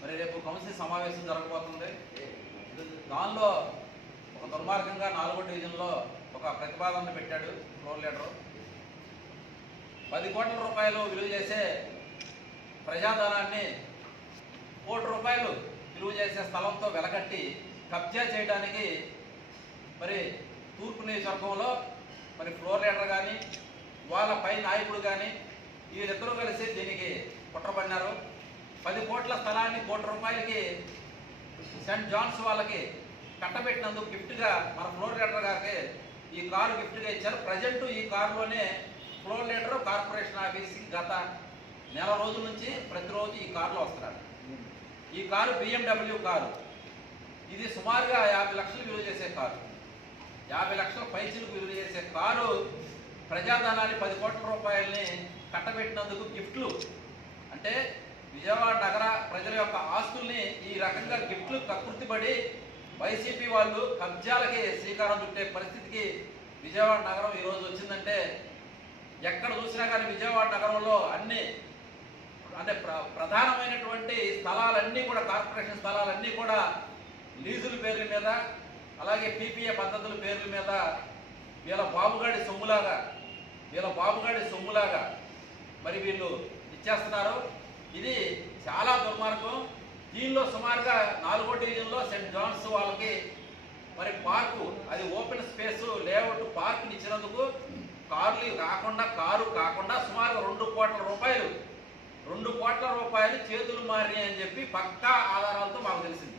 మరి రేపు కౌన్సిల్ సమావేశం జరగబోతుంది. దానిలో ఒక దుర్మార్గంగా నాలుగో డివిజన్లో ఒక ప్రతిపాదన పెట్టాడు ఫ్లోర్ లీడరు. పది కోట్ల రూపాయలు విలువ చేసే ప్రజాధనాన్ని కోటి రూపాయలు విలువ చేసే స్థలంతో వెలకట్టి కబ్జా చేయడానికి మరి తూర్పు నియోజకవర్గంలో మరి ఫ్లోర్ లీడర్ కానీ వాళ్ళ పై నాయకుడు కానీ వీళ్ళిద్దరూ కలిసి దీనికి కుట్రపడినారు. పది కోట్ల స్థలాన్ని కోటి రూపాయలకి సెంట్ జాన్స్ వాళ్ళకి కట్టబెట్టినందుకు గిఫ్ట్గా మన ఫ్లోర్ లీడర్ గారికి ఈ కారు గిఫ్ట్గా ఇచ్చారు. ప్రజెంట్ ఈ కారులోనే ఫ్లోర్ లీడర్ కార్పొరేషన్ ఆఫీస్కి గత నెల రోజుల నుంచి ప్రతిరోజు ఈ కారులో వస్తున్నారు. ఈ కారు బిఎండబ్ల్యూ కారు. ఇది సుమారుగా యాభై లక్షలు విలువ చేసే కారు. యాభై లక్షల పైసలకు విలువ చేసే కారు ప్రజాధనాన్ని పది కోట్ల రూపాయలని కట్టబెట్టినందుకు గిఫ్ట్లు. అంటే విజయవాడ నగర ప్రజల యొక్క ఆస్తుల్ని ఈ రకంగా గిఫ్ట్లు కకృతిపడి వైసీపీ వాళ్ళు కబ్జాలకి శ్రీకారం చుట్టే పరిస్థితికి విజయవాడ నగరం ఈరోజు వచ్చిందంటే ఎక్కడ చూసినా కానీ విజయవాడ నగరంలో అన్ని అంటే ప్ర ప్రధానమైనటువంటి స్థలాలన్నీ కూడా కార్పొరేషన్ స్థలాలన్నీ కూడా లీజుల పేర్ల మీద అలాగే పీపీఏ పద్ధతుల పేర్ల మీద వీళ్ళ బాబుగాడి సొమ్ములాగా వీళ్ళ బాబుగాడి సొమ్ములాగా మరి వీళ్ళు ఇచ్చేస్తున్నారు. ఇది చాలా దుర్మార్గం. దీనిలో సుమారుగా నాలుగో డివిజన్లో సెంట్ జాన్స్ వాళ్ళకి మరి పార్కు అది ఓపెన్ స్పేస్ లేఅవుట్ పార్కుని ఇచ్చినందుకు కార్లు కాకుండా కారు కాకుండా సుమారుగా రెండు కోట్ల రూపాయలు రెండు కోట్ల రూపాయలు చేతులు మారినాయి అని చెప్పి పక్కా ఆధారాలతో మాకు తెలిసింది.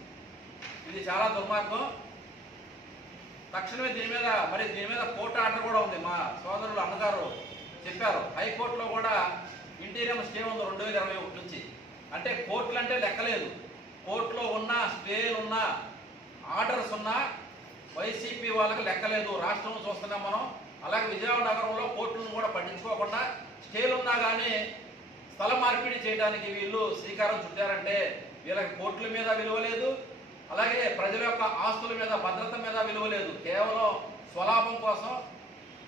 ఇది చాలా దుర్మార్గం. తక్షణమే దీని మీద మరి దీని మీద కోర్టు ఆర్డర్ కూడా ఉంది. మా సోదరులు అన్నగారు చెప్పారు. హైకోర్టులో కూడా ఇంటీరియం స్టే ఉంది రెండు వేల ఇరవై ఒకటి నుంచి. అంటే కోర్టులు అంటే లెక్కలేదు. కోర్టులో ఉన్న స్టేలు ఉన్న ఆర్డర్స్ ఉన్న వైసీపీ వాళ్ళకి లెక్కలేదు. రాష్ట్రం చూస్తున్నాం మనం. అలాగే విజయవాడ నగరంలో కోర్టులను కూడా పట్టించుకోకుండా స్టేలు ఉన్నా కానీ స్థల మార్పిడి చేయడానికి వీళ్ళు శ్రీకారం చుట్టారంటే వీళ్ళకి కోర్టుల మీద విలువ లేదు. అలాగే ప్రజల యొక్క ఆస్తుల మీద భద్రత మీద విలువ లేదు. కేవలం స్వలాభం కోసం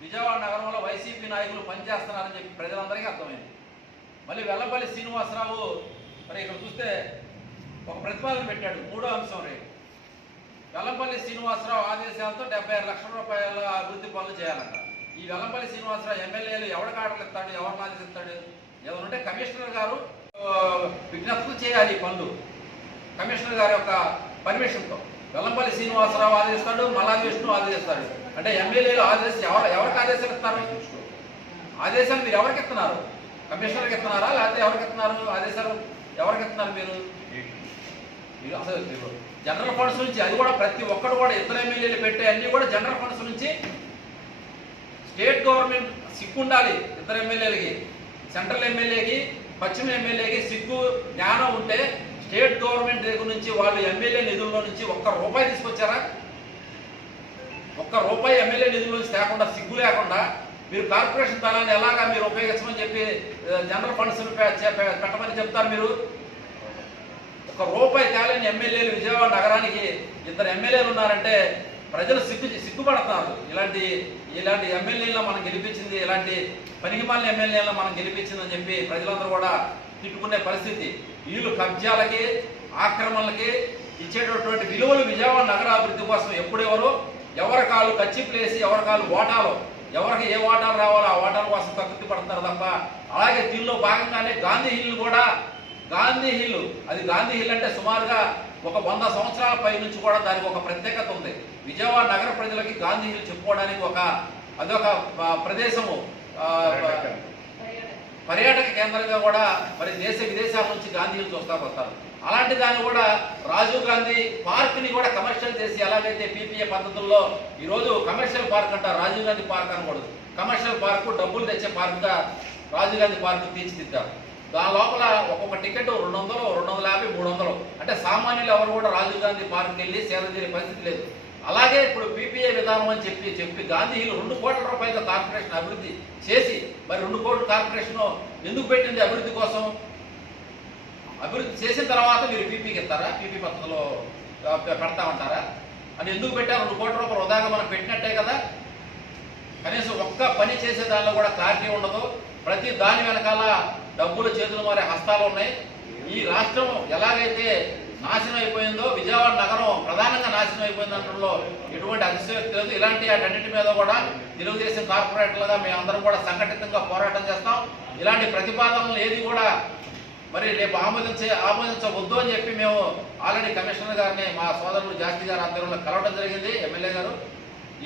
విజయవాడ నగరంలో వైసీపీ నాయకులు పనిచేస్తున్నారని చెప్పి ప్రజలందరికీ అర్థమైంది. మళ్ళీ వెల్లపల్లి శ్రీనివాసరావు మరి ఇక్కడ చూస్తే ఒక ప్రతిపాదన పెట్టాడు మూడో అంశం రే. వెల్లంపల్లి శ్రీనివాసరావు ఆదేశాలతో డెబ్బై ఆరు లక్షల రూపాయల అభివృద్ధి పనులు చేయాలంట. ఈ వెల్లంపల్లి శ్రీనివాసరావు ఎమ్మెల్యేలు ఎవరికి ఆర్డర్లు ఇస్తాడు ఎవరిని ఆదేశిస్తాడు ఎవరుంటే ఉంటే కమిషనర్ గారు విజ్ఞప్తులు చేయాలి ఈ పనులు. కమిషనర్ గారి యొక్క పర్మిషన్తో. వెల్లంపల్లి శ్రీనివాసరావు ఆదేశిస్తాడు మల్లా విష్ణు ఆదేశిస్తాడు. అంటే ఎమ్మెల్యేలు ఆదేశించి ఎవరు ఎవరికి ఆదేశాలు ఇస్తారు? ఆదేశాలు మీరు ఎవరికి ఇస్తున్నారు? కమిషనర్కి ఇస్తున్నారా లేకపోతే ఎవరికి ఇస్తున్నారు ఆదేశాలు ఎవరికి ఇస్తున్నారు మీరు? మీరు అసలు జనరల్ ఫండ్స్ నుంచి అది కూడా ప్రతి ఒక్కరు కూడా ఇతర ఎమ్మెల్యేలు పెట్టే అన్ని కూడా జనరల్ ఫండ్స్ నుంచి స్టేట్ గవర్నమెంట్ సిక్కు ఉండాలి ఇతర ఎమ్మెల్యేలకి. సెంట్రల్ ఎమ్మెల్యేకి పశ్చిమ ఎమ్మెల్యేకి సిగ్గు జ్ఞానం ఉంటే స్టేట్ గవర్నమెంట్ దగ్గర నుంచి వాళ్ళు ఎమ్మెల్యే నిధుల్లో నుంచి ఒక్క రూపాయి తీసుకొచ్చారా? ఒక్క రూపాయి ఎమ్మెల్యే నిధుల నుంచి తేకుండా సిగ్గు లేకుండా మీరు కార్పొరేషన్ స్థలాన్ని ఎలాగా మీరు ఉపయోగించమని చెప్పి జనరల్ ఫండ్స్ పెట్టమని చెప్తారు మీరు? ఒక రూపాయి తేలని ఎమ్మెల్యేలు విజయవాడ నగరానికి ఇద్దరు ఎమ్మెల్యేలు ఉన్నారంటే ప్రజలు సిగ్గు సిగ్గుపడతారు ఇలాంటి ఇలాంటి ఎమ్మెల్యేలను మనం గెలిపించింది ఇలాంటి పనికిమాలిన ఎమ్మెల్యేలను మనం గెలిపించిందని చెప్పి ప్రజలందరూ కూడా తిట్టుకునే పరిస్థితి. వీళ్ళు కబ్జాలకి ఆక్రమణలకి ఇచ్చేటటువంటి విలువలు విజయవాడ నగర అభివృద్ధి కోసం ఎప్పుడెవరో ఎవరి కాళ్ళు కచ్చిప్లేసి ఎవరి కాళ్ళు ఓటాలో ఎవరికి ఏ ఓటాలు రావాలో ఆ ఓటాల కోసం కక్కుర్తి పడుతున్నారు తప్ప అలాగే దీనిలో భాగంగానే గాంధీ హిల్ కూడా గాంధీ హిల్ అది గాంధీ హిల్ అంటే సుమారుగా ఒక వంద సంవత్సరాల పై నుంచి కూడా దానికి ఒక ప్రత్యేకత ఉంది. విజయవాడ నగర ప్రజలకి గాంధీ హిల్ చెప్పుకోవడానికి ఒక అదొక ప్రదేశము పర్యాటక కేంద్రంగా కూడా మరి దేశ విదేశాల నుంచి గాంధీ హిల్ చూస్తా వస్తారు. అలాంటి దాన్ని కూడా రాజీవ్ గాంధీ పార్క్ని కూడా కమర్షియల్ చేసి ఎలాగైతే పీపీఏ పద్ధతుల్లో ఈ రోజు కమర్షియల్ పార్క్ అంటారు రాజీవ్ గాంధీ పార్క్ అనకూడదు. కమర్షియల్ పార్క్ డబ్బులు తెచ్చే పార్క్గా రాజీవ్ గాంధీ పార్క్ తీర్చిదిద్దారు. దాని లోపల ఒక్కొక్క టికెట్ రెండు వందలు రెండు వందల యాభై మూడు వందలు. అంటే సామాన్యులు ఎవరు కూడా రాజీవ్ గాంధీ పార్క్కి వెళ్ళి సేవ చేసే పరిస్థితి లేదు. అలాగే ఇప్పుడు పీపీఏ విధానం అని చెప్పి చెప్పి గాంధీ రెండు కోట్ల రూపాయలతో కార్పొరేషన్ అభివృద్ధి చేసి మరి రెండు కోట్ల కార్పొరేషన్ ఎందుకు పెట్టింది అభివృద్ధి కోసం? అభివృద్ధి చేసిన తర్వాత మీరు పీపీకి ఇస్తారా? పీపీ పద్ధతిలో పెడతా ఉంటారా? పెడతామంటారా అని ఎందుకు పెట్టారు? రెండు కోట్ల రూపాయలు ఉదాహరణ మనం పెట్టినట్టే కదా. కనీసం ఒక్క పని చేసే దానిలో కూడా క్లారిటీ ఉండదు. ప్రతి దాని వెనకాల డబ్బులు చేతులు మారే హస్తాలు ఉన్నాయి. ఈ రాష్ట్రం ఎలాగైతే నాశనం అయిపోయిందో విజయవాడ నగరం ప్రధానంగా నాశనం అయిపోయింది అయిపోయిందంటలో ఎటువంటి అతిశయోక్తి లేదు. ఇలాంటి వాటన్నిటి మీద కూడా తెలుగుదేశం కార్పొరేటర్లుగా మేమందరం కూడా సంఘటితంగా పోరాటం చేస్తాం. ఇలాంటి ప్రతిపాదనలు ఏది కూడా మరి రేపు ఆమోదించే ఆమోదించవద్దు అని చెప్పి మేము ఆల్రెడీ కమిషనర్ గారిని మా సోదరుడు జాస్తి గారు ఆధ్వర్యంలో కలవడం జరిగింది ఎమ్మెల్యే గారు.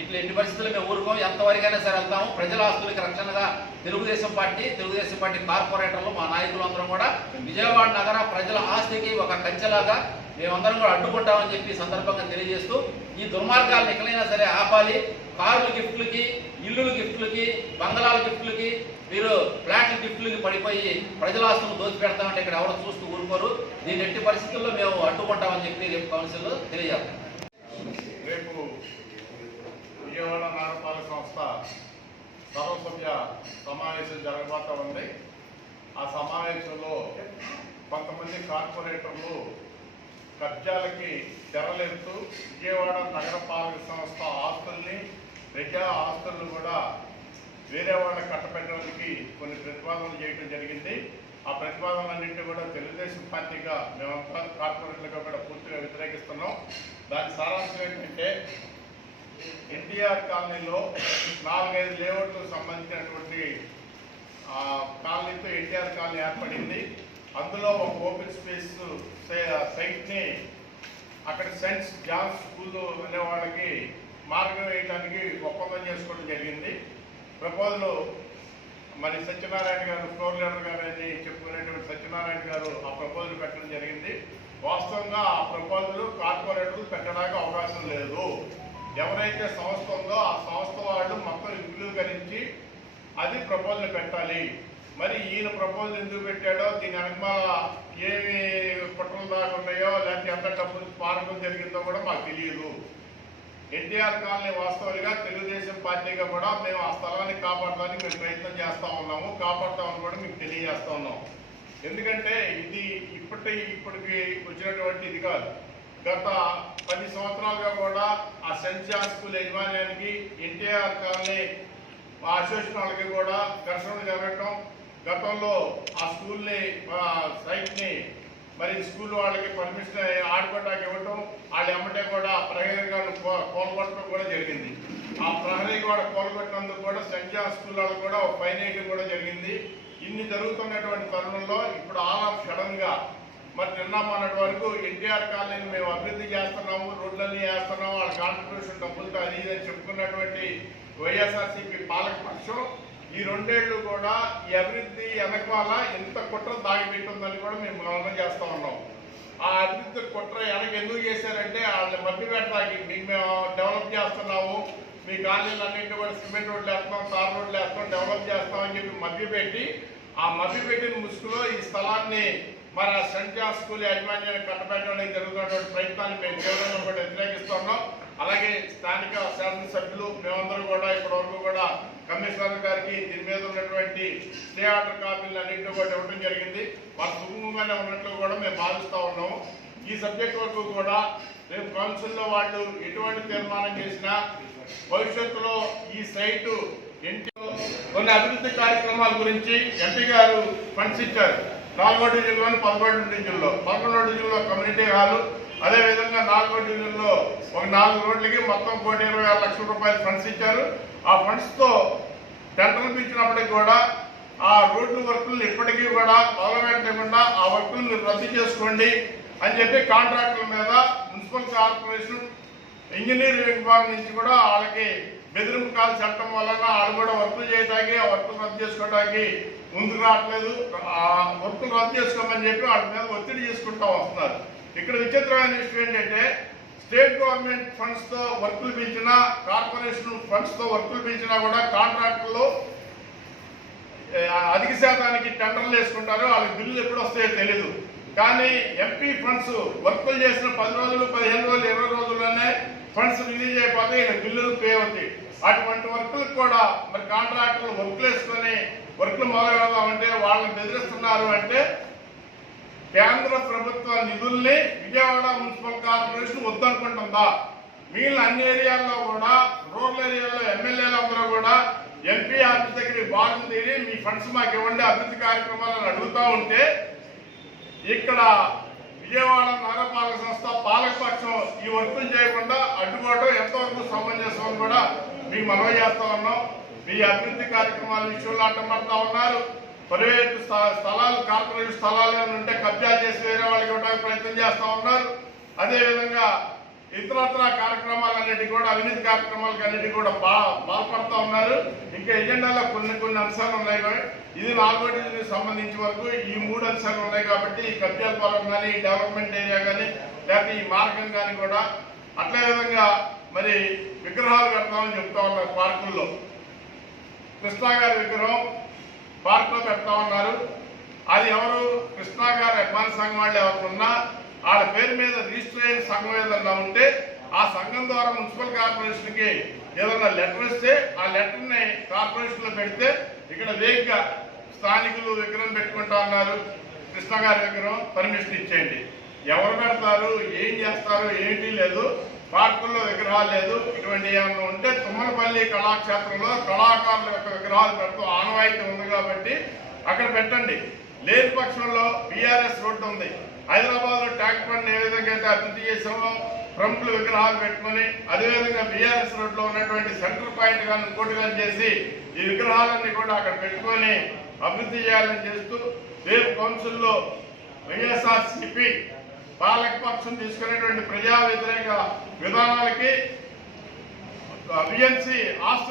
ఇట్లా ఎన్ని పరిస్థితులు మేము ఊరుకోం ఎంతవరకైనా సరే వెళ్తాము. ప్రజల ఆస్తులకి రక్షణగా తెలుగుదేశం పార్టీ తెలుగుదేశం పార్టీ కార్పొరేటర్లు మా నాయకులు అందరం కూడా విజయవాడ నగర ప్రజల ఆస్తికి ఒక కంచెలాగా మేమందరం కూడా అడ్డుకుంటామని చెప్పి సందర్భంగా తెలియజేస్తూ ఈ దుర్మార్గాలను ఎక్కడైనా సరే ఆపాలి. కార్లు గిఫ్ట్లకి ఇల్లుల గిఫ్ట్లకి బంగళాల గిఫ్ట్లకి మీరు ఫ్లాట్ల గిఫ్ట్లకి పడిపోయి ప్రజల ఆస్తులను దోచి పెడతామంటే ఇక్కడ ఎవరు చూస్తూ ఊరుకోరు. దీని ఎట్టి పరిస్థితుల్లో మేము అడ్డుకుంటామని చెప్పి రేపు కౌన్సిల్ తెలియజేస్తాం రేపు విజయవాడ నగరపాలక సంస్థ సర్వసభ్య సమావేశం జరగబోతా ఉంది. ఆ సమావేశంలో కొంతమంది కార్పొరేటర్లు కబ్జాలకి తెరలేస్తూ విజయవాడ నగరపాలక సంస్థ ఆస్తుల్ని ప్రజా ఆస్తులను కూడా వేరే వాళ్ళకి కట్టబెట్టడానికి కొన్ని ప్రతిపాదనలు చేయడం జరిగింది. ఆ ప్రతిపాదనలన్నింటినీ కూడా తెలుగుదేశం పార్టీగా మేమంతా కార్పొరేట్లుగా కూడా పూర్తిగా వ్యతిరేకిస్తున్నాం. దాని సారాంశం ఏంటంటే ఎన్టీఆర్ కాలనీలో నాలుగైదు లేఅవుట్లకు సంబంధించినటువంటి కాలనీతో ఎన్టీఆర్ కాలనీ ఏర్పడింది. అందులో ఒక ఓపెన్ స్పేస్ సైట్ని అక్కడ సెంట్స్ జాన్ స్కూల్ అనే వాళ్ళకి మార్గం వేయడానికి ఒప్పందం చేసుకోవడం జరిగింది. ప్రపోజల్ మరి సత్యనారాయణ గారు ఫ్లోర్ లీడర్ గారు అని చెప్పుకునేటువంటి సత్యనారాయణ గారు ఆ ప్రపోజల్ పెట్టడం జరిగింది. వాస్తవంగా ఆ ప్రపోజల్ కార్పొరేటర్లు పెట్టడానికి అవకాశం లేదు. ఎవరైతే సంస్థ ఉందో ఆ సంస్థ వాళ్ళు మొత్తం విపులీకరించి అది ప్రపోజల్ పెట్టాలి. మరి ఈయన ప్రపోజల్ ఎందుకు పెట్టాడో దీని వెనకమాల ఏమి కుట్రలు దాకా ఉన్నాయో లేకపోతే ఎంత డబ్బులు పారడం జరిగిందో కూడా మాకు తెలియదు. ఎన్టీఆర్ కాలనీ వాస్తవాలుగా తెలుగుదేశం పార్టీగా కూడా మేము ఆ స్థలాన్ని కాపాడడానికి మేము ప్రయత్నం చేస్తూ ఉన్నాము కాపాడతామని కూడా మీకు తెలియజేస్తూ ఉన్నాము. ఎందుకంటే ఇది ఇప్పటి ఇప్పటికి వచ్చినటువంటి ఇది కాదు. గత పది సంవత్సరాలుగా కూడా ఆ సెంట్ జాన్ స్కూల్ యజమాన్యానికి ఎన్టీఆర్ కాలనీ అసోసియేషన్ వాళ్ళకి కూడా ఘర్షణలు జరగటం గతంలో ఆ స్కూల్ని సైట్ని మరి స్కూల్ వాళ్ళకి పర్మిషన్ ఆడుకోవడానికి ఇవ్వటం వాళ్ళు ఎమ్మటే కూడా ప్రహరీ గారు కోల్గొట్టడం కూడా జరిగింది. ఆ ప్రహరీ కూడా కోల్గొట్టినందుకు కూడా సంఖ్యా స్కూల్ కూడా ఒక ఫైన్ వేయడం కూడా జరిగింది. ఇన్ని జరుగుతున్నటువంటి తరుణంలో ఇప్పుడు ఆల్ ఆఫ్ మరి నిన్న మొన్నటి వరకు ఎన్టీఆర్ కాలనీని మేము అభివృద్ధి చేస్తున్నాము రోడ్లన్నీ వేస్తున్నాము వాళ్ళ కాంట్రిబ్యూషన్ డబ్బులతో అది ఇది అని చెప్పుకున్నటువంటి వైఎస్ఆర్సీపీ పాలకపక్షం ఈ రెండేళ్ళు కూడా ఈ అభివృద్ధి వెనకాల ఎంత కుట్ర దాగిపెట్టుందని కూడా మేము గమనం చేస్తూ ఉన్నాం. ఆ అభివృద్ధి కుట్ర వెనక ఎందుకు చేశారంటే వాళ్ళని మట్టి పెట్టడానికి మీకు మేము డెవలప్ చేస్తున్నాము. మీ కాలనీలు అన్నింటి కూడా సిమెంట్ రోడ్లు వేస్తాం తార్ రోడ్లు వేస్తాం డెవలప్ చేస్తామని చెప్పి మభ్య పెట్టి ఆ మభ్య పెట్టిన ముసుగులో ఈ స్థలాన్ని మరి ఆ సెంట్ జాన్ స్కూల్ యాజమాన్యాన్ని కట్టబెట్టడానికి జరుగుతున్నటువంటి ప్రయత్నాన్ని మేము తీవ్రంగా కూడా వ్యతిరేకిస్తున్నాం అలాగే స్థానిక శాసనసభ్యులు మేమందరం కూడా ఇప్పటి వరకు కూడా కమిషనర్ గారికి దీని మీద ఉన్నటువంటి స్టే ఆర్డర్ కాపీలు అన్నింటినీ కూడా ఇవ్వడం జరిగింది. వారు సుగమంగానే ఉన్నట్లు కూడా మేము భావిస్తూ ఉన్నాము. ఈ సబ్జెక్ట్ వరకు కూడా రేపు కౌన్సిల్లో వాళ్ళు ఎటువంటి తీర్మానం చేసినా భవిష్యత్తులో ఈ సైటు ఎంటీ కొన్ని అభివృద్ధి కార్యక్రమాల గురించి ఎంపీ గారు ఫండ్స్ ఇచ్చారు. నాలుగో డివిజన్లోని పదకొండు డివిజన్లో. పదకొండో డివిజన్లో కమ్యూనిటీ హాలు అదే విధంగా నాలుగో డివిజన్లో ఒక నాలుగు రోడ్లకి మొత్తం కోటి ఇరవై ఆరు లక్షల రూపాయలు ఫండ్స్ ఇచ్చారు. ఆ ఫండ్స్తో టెండర్లు ఇచ్చినప్పటికి కూడా ఆ రోడ్లు వర్కులు ఇప్పటికీ కూడా గవర్నమెంట్ లేకుండా ఆ వర్కులు రద్దు చేసుకోండి అని చెప్పి కాంట్రాక్టుల మీద మున్సిపల్ కార్పొరేషన్ ఇంజనీరింగ్ విభాగం నుంచి కూడా వాళ్ళకి బెదిరింపు కాల్ చట్టం వలన వాళ్ళు కూడా వర్కులు చేయడానికి ఆ వర్కులు రద్దు చేసుకోవడానికి ముందుకు రావట్లేదు. ఆ వర్కులు రద్దు చేసుకోమని చెప్పి వాటి మీద ఒత్తిడి చేసుకుంటా వస్తున్నారు. ఇక్కడ విచిత్రమైన విషయం ఏంటంటే స్టేట్ గవర్నమెంట్ ఫండ్స్తో వర్కులు పెంచినా కార్పొరేషన్ ఫండ్స్తో వర్కులు పెంచినా కూడా కాంట్రాక్టులు అధిక శాతానికి టెండర్లు వేసుకుంటారు వాళ్ళకి బిల్లులు ఎప్పుడు వస్తాయో తెలియదు కానీ ఎంపీ ఫండ్స్ వర్కులు చేసిన పది రోజులు పదిహేను రోజులు ఇరవై రోజుల్లోనే ఫండ్స్ రిలీజ్ అయిపోతే ఇలా బిల్లులు పే అవుతాయి. అటువంటి వర్కులకు కూడా మరి కాంట్రాక్టులు వర్కులు వేసుకొని వర్కులు మొదలు పెడదామంటే వాళ్ళని బెదిరిస్తున్నారు అంటే కేంద్ర ప్రభుత్వ నిధుల్ని విజయవాడ మున్సిపల్ కార్పొరేషన్ వద్దనుకుంటుందా? మిగిలిన అన్ని ఏరియాల్లో కూడా రూరల్ ఏరియాలో ఎమ్మెల్యేలందరూ కూడా ఎంపీ ఆఫీస్ దగ్గరికి బాగుంది మీ ఫండ్స్ మాకు ఇవ్వండి అభివృద్ధి కార్యక్రమాలను అడుగుతూ ఉంటే ఇక్కడ విజయవాడ నగరపాలక సంస్థ పాలకపక్షం ఈ వర్కులు చేయకుండా అడ్డుకోవడం ఎంతవరకు సమంజసం కూడా మీకు మనవి చేస్తా ఉన్నాం. మీ అభివృద్ధి కార్యక్రమాల విషయంలో అడ్డమడతా ఉన్నారు. ప్రైవేట్ స్థ- స్థలాలు కార్పొరేట్ స్థలాలు ఉంటే కబ్జాలు చేసి వేరే వాళ్ళకి ఇవ్వడానికి ప్రయత్నం చేస్తూ ఉన్నారు. అదేవిధంగా ఇతరత్ర కార్యక్రమాలన్నిటి కూడా అవినీతి కార్యక్రమాలకు అన్నిటి కూడా బా బాల్పడతా ఉన్నారు. ఇంకా ఎజెండాలో కొన్ని కొన్ని అంశాలు ఉన్నాయి ఇది నాలుగో డివిజన్కి సంబంధించి వరకు ఈ మూడు అంశాలు ఉన్నాయి కాబట్టి ఈ కబ్జాల పొలం కానీ ఈ డెవలప్మెంట్ ఏరియా కానీ లేకపోతే ఈ మార్గం కానీ కూడా అట్లే విధంగా మరి విగ్రహాలు కడతామని చెప్తా ఉన్నారు పార్కుల్లో. కృష్ణా గారి విగ్రహం పార్కులో పెడతా ఉన్నారు. అది ఎవరు? కృష్ణా గారు అభిమాన సంఘం వాళ్ళు ఎవరున్నా వాళ్ళ పేరు మీద రిజిస్టర్ అయిన సంఘం ఏదన్నా ఉంటే ఆ సంఘం ద్వారా మున్సిపల్ కార్పొరేషన్కి ఏదన్నా లెటర్ ఇస్తే ఆ లెటర్ని కార్పొరేషన్లో పెడితే ఇక్కడ వేగ్గా స్థానికులు విగ్రహం పెట్టుకుంటా ఉన్నారు. కృష్ణ గారి విగ్రహం పర్మిషన్ ఇచ్చేయండి. ఎవరు పెడతారు? ఏం చేస్తారు? ఏంటి లేదు. పార్కుల్లో విగ్రహాలు లేదు. ఇటువంటి ఏమన్నా ఉంటే తుమ్మలపల్లి కళాక్షేత్రంలో కళాకారుల యొక్క విగ్రహాలు పెడుతూ ఆనవాయితీ ఉంది కాబట్టి అక్కడ పెట్టండి. లేని పక్షంలో బీఆర్ఎస్ రోడ్డు ఉంది. హైదరాబాద్లో ట్యాంక్ బండ్ ఏ విధంగా అయితే అభివృద్ధి చేసామో ప్రముఖులు విగ్రహాలు పెట్టుకొని అదేవిధంగా బీఆర్ఎస్ రోడ్లో ఉన్నటువంటి సెంటర్ పాయింట్ కానీ ఇంకోటి కానీ చేసి ఈ విగ్రహాలన్నీ కూడా అక్కడ పెట్టుకొని అభివృద్ధి చేయాలని చేస్తూ రేపు కౌన్సిల్లో వైఎస్ఆర్సిపి పాలకపక్షం తీసుకునేటువంటి ప్రజా వ్యతిరేక విధానాలకి విఎన్సి ఆస్తి